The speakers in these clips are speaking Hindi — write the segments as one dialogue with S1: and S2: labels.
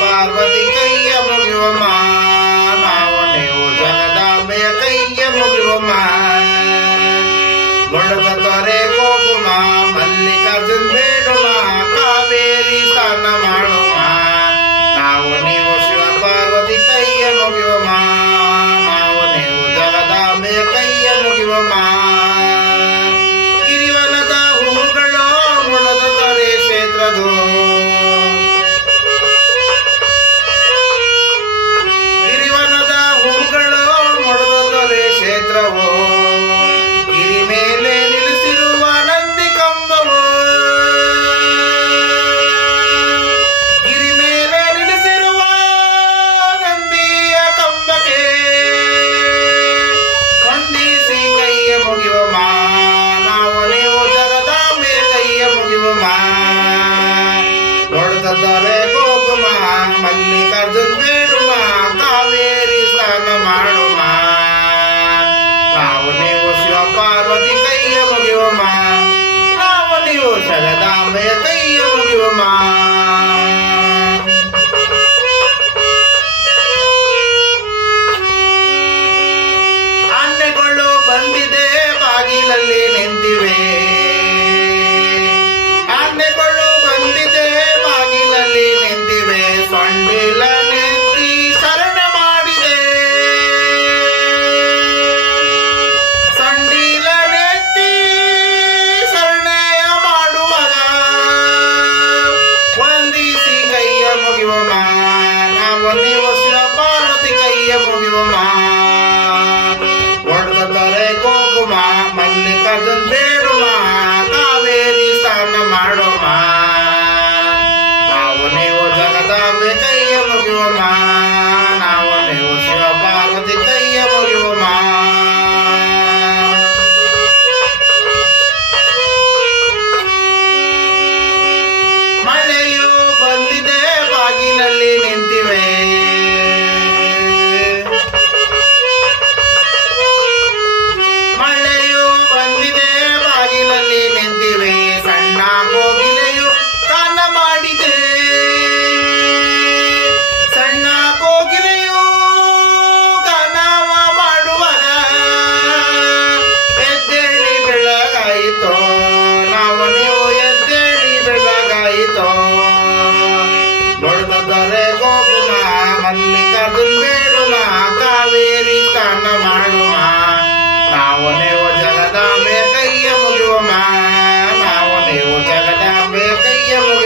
S1: पार्वती कैया मुगियो माँ मावनेव जगदांबे कैया मुगियो माँ मुंडबतरे गोकुमा मल्लिकार्जुन भेडुमा कावेरी सान माणुमा नावनेव शिव पार्वती कैया मुगियो माँ मावनेव जगदांबे कैया your mind. మావనేవో జగదాంబే కయ్యములు మా మావనేవో జగదాంబే కయ్యములు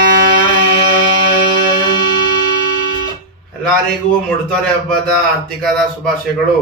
S1: ಎಲ್ಲರಿಗೂ ಮುಡ್ತಾರೆ ಹಬ್ಬದ ಆರ್ಥಿಕದ ಶುಭಾಶಯಗಳು.